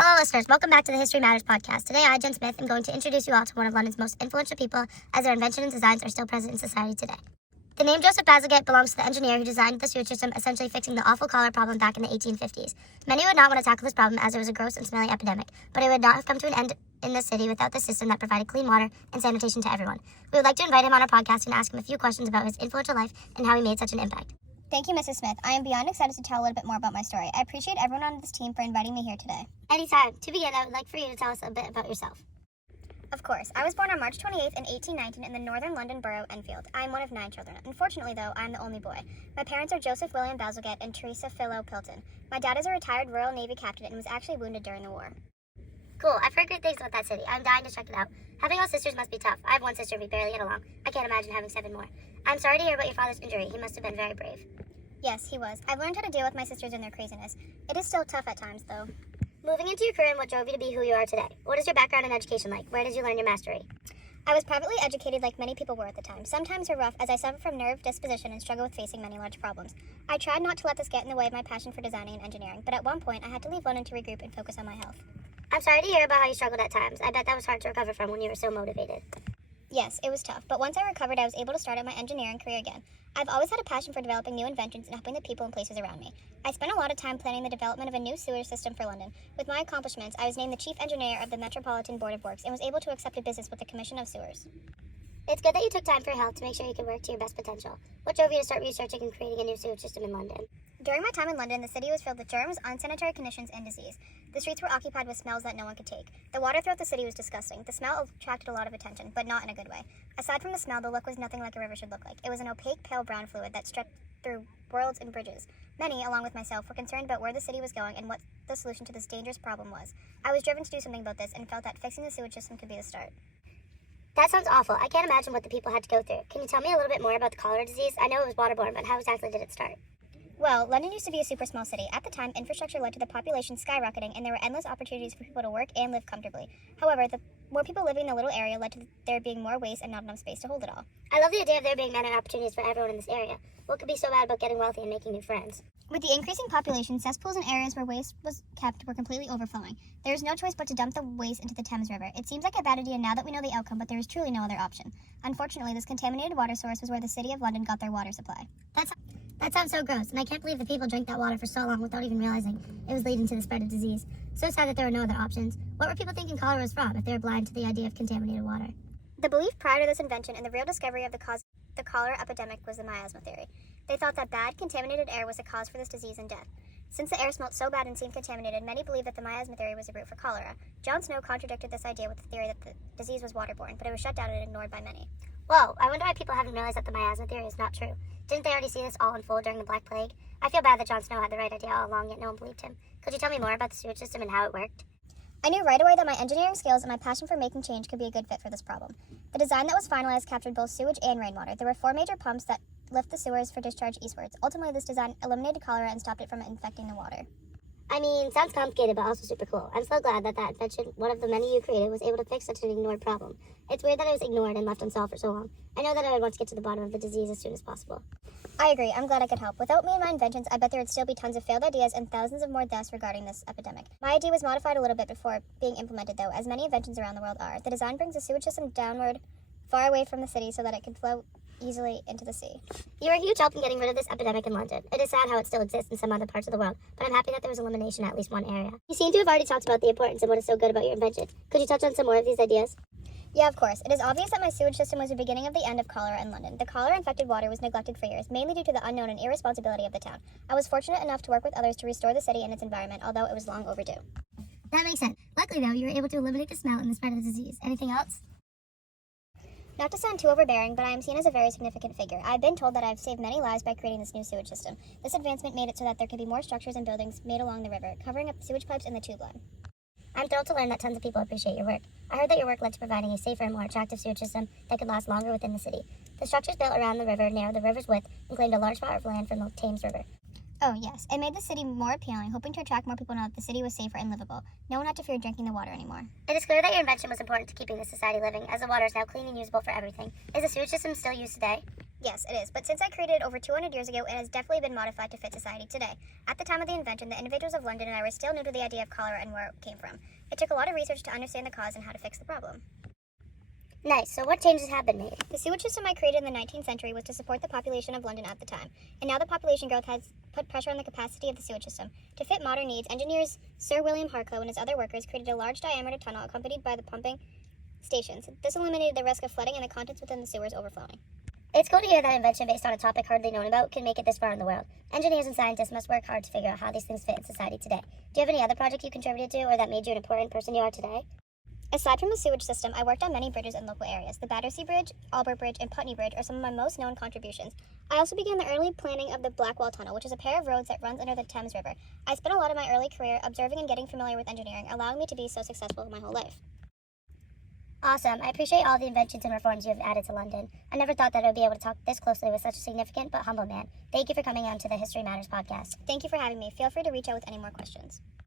Hello listeners, welcome back to the History Matters podcast. Today I, Jen Smith, am going to introduce you all to one of London's most influential people as their invention and designs are still present in society today. The name Joseph Bazalgette belongs to the engineer who designed the sewage system, essentially fixing the awful cholera problem back in the 1850s. Many would not want to tackle this problem as it was a gross and smelly epidemic, but it would not have come to an end in the city without the system that provided clean water and sanitation to everyone. We would like to invite him on our podcast and ask him a few questions about his influential life and how he made such an impact. Thank you, Mrs. Smith. I am beyond excited to tell a little bit more about my story. I appreciate everyone on this team for inviting me here today. Anytime. To begin, I would like for you to tell us a bit about yourself. Of course. I was born on March 28th in 1819 in the northern London borough, Enfield. I am one of 9 children. Unfortunately, though, I am the only boy. My parents are Joseph William Bazalgette and Teresa Philo Pilton. My dad is a retired Royal Navy captain and was actually wounded during the war. Cool. I've heard great things about that city. I'm dying to check it out. Having all sisters must be tough. I have one sister, we barely get along. I can't imagine having 7 more. I'm sorry to hear about your father's injury. He must have been very brave. Yes, he was. I've learned how to deal with my sisters and their craziness. It is still tough at times, though. Moving into your career and what drove you to be who you are today. What is your background in education like? Where did you learn your mastery? I was privately educated like many people were at the time. Sometimes were rough as I suffered from nerve disposition and struggled with facing many large problems. I tried not to let this get in the way of my passion for designing and engineering, but at one point I had to leave London to regroup and focus on my health. I'm sorry to hear about how you struggled at times. I bet that was hard to recover from when you were so motivated. Yes, it was tough, but once I recovered, I was able to start at my engineering career again. I've always had a passion for developing new inventions and helping the people and places around me. I spent a lot of time planning the development of a new sewage system for London. With my accomplishments, I was named the Chief Engineer of the Metropolitan Board of Works and was able to accept a business with the Commission of Sewers. It's good that you took time for your health to make sure you could work to your best potential. What drove you to start researching and creating a new sewage system in London? During my time in London, the city was filled with germs, unsanitary conditions, and disease. The streets were occupied with smells that no one could take. The water throughout the city was disgusting. The smell attracted a lot of attention, but not in a good way. Aside from the smell, the look was nothing like a river should look like. It was an opaque, pale brown fluid that stretched through worlds and bridges. Many, along with myself, were concerned about where the city was going and what the solution to this dangerous problem was. I was driven to do something about this and felt that fixing the sewage system could be the start. That sounds awful. I can't imagine what the people had to go through. Can you tell me a little bit more about the cholera disease? I know it was waterborne, but how exactly did it start? Well, London used to be a super small city. At the time, infrastructure led to the population skyrocketing, and there were endless opportunities for people to work and live comfortably. However, the more people living in the little area led to there being more waste and not enough space to hold it all. I love the idea of there being many opportunities for everyone in this area. What could be so bad about getting wealthy and making new friends? With the increasing population, cesspools and areas where waste was kept were completely overflowing. There is no choice but to dump the waste into the Thames River. It seems like a bad idea now that we know the outcome, but there is truly no other option. Unfortunately, this contaminated water source was where the city of London got their water supply. That sounds so gross, and I can't believe the people drank that water for so long without even realizing it was leading to the spread of disease. So sad that there were no other options. What were people thinking cholera was from if they were blind to the idea of contaminated water? The belief prior to this invention and the real discovery of the cause of the cholera epidemic was the miasma theory. They thought that bad, contaminated air was the cause for this disease and death. Since the air smelled so bad and seemed contaminated, many believed that the miasma theory was the root for cholera. John Snow contradicted this idea with the theory that the disease was waterborne, but it was shut down and ignored by many. Whoa, I wonder why people haven't realized that the miasma theory is not true. Didn't they already see this all unfold during the Black Plague? I feel bad that John Snow had the right idea all along, yet no one believed him. Could you tell me more about the sewage system and how it worked? I knew right away that my engineering skills and my passion for making change could be a good fit for this problem. The design that was finalized captured both sewage and rainwater. There were 4 major pumps that lift the sewers for discharge eastwards. Ultimately, this design eliminated cholera and stopped it from infecting the water. I mean, sounds complicated, but also super cool. I'm so glad that invention, one of the many you created, was able to fix such an ignored problem. It's weird that it was ignored and left unsolved for so long. I know that I would want to get to the bottom of the disease as soon as possible. I agree. I'm glad I could help. Without me and my inventions, I bet there would still be tons of failed ideas and thousands of more deaths regarding this epidemic. My idea was modified a little bit before being implemented, though, as many inventions around the world are. The design brings the sewage system downward, far away from the city, so that it can flow easily into the sea. You were a huge help in getting rid of this epidemic in London. It is sad how it still exists in some other parts of the world, but I'm happy that there was elimination in at least one area. You seem to have already talked about the importance and what is so good about your invention. Could you touch on some more of these ideas? Yeah, of course. It is obvious that my sewage system was the beginning of the end of cholera in London. The cholera-infected water was neglected for years, mainly due to the unknown and irresponsibility of the town. I was fortunate enough to work with others to restore the city and its environment, although it was long overdue. That makes sense. Luckily, though, you were able to eliminate the smell and the spread of the disease. Anything else? Not to sound too overbearing, but I am seen as a very significant figure. I've been told that I've saved many lives by creating this new sewage system. This advancement made it so that there could be more structures and buildings made along the river, covering up sewage pipes and the tube line. I'm thrilled to learn that tons of people appreciate your work. I heard that your work led to providing a safer and more attractive sewage system that could last longer within the city. The structures built around the river narrowed the river's width and claimed a large spot of land from the Thames River. Oh, yes. It made the city more appealing, hoping to attract more people now that the city was safer and livable. No one had to fear drinking the water anymore. It is clear that your invention was important to keeping the society living, as the water is now clean and usable for everything. Is the sewage system still used today? Yes, it is, but since I created it over 200 years ago, it has definitely been modified to fit society today. At the time of the invention, the individuals of London and I were still new to the idea of cholera and where it came from. It took a lot of research to understand the cause and how to fix the problem. Nice. So what changes have been made? The sewage system I created in the 19th century was to support the population of London at the time, and now the population growth has put pressure on the capacity of the sewage system. To fit modern needs, engineers Sir William Harclow and his other workers created a large diameter tunnel accompanied by the pumping stations. This eliminated the risk of flooding and the contents within the sewers overflowing. It's cool to hear that invention based on a topic hardly known about can make it this far in the world. Engineers and scientists must work hard to figure out how these things fit in society today. Do you have any other project you contributed to or that made you an important person you are today? Aside from the sewage system, I worked on many bridges in local areas. The Battersea Bridge, Albert Bridge, and Putney Bridge are some of my most known contributions. I also began the early planning of the Blackwall Tunnel, which is a pair of roads that runs under the Thames River. I spent a lot of my early career observing and getting familiar with engineering, allowing me to be so successful my whole life. Awesome. I appreciate all the inventions and reforms you have added to London. I never thought that I would be able to talk this closely with such a significant but humble man. Thank you for coming on to the History Matters podcast. Thank you for having me. Feel free to reach out with any more questions.